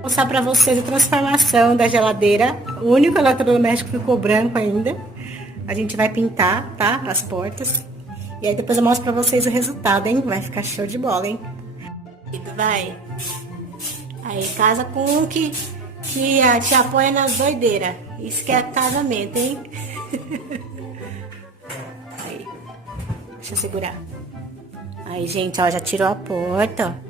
Vou mostrar pra vocês a transformação da geladeira. O único eletrodoméstico que ficou branco ainda. A gente vai pintar, tá? As portas. E aí depois eu mostro pra vocês o resultado, hein? Vai ficar show de bola, hein? Vai. Aí casa com um que te apoia nas doideiras. Isso que é casamento, hein? Aí. Deixa eu segurar. Aí, gente, ó, já tirou a porta, ó.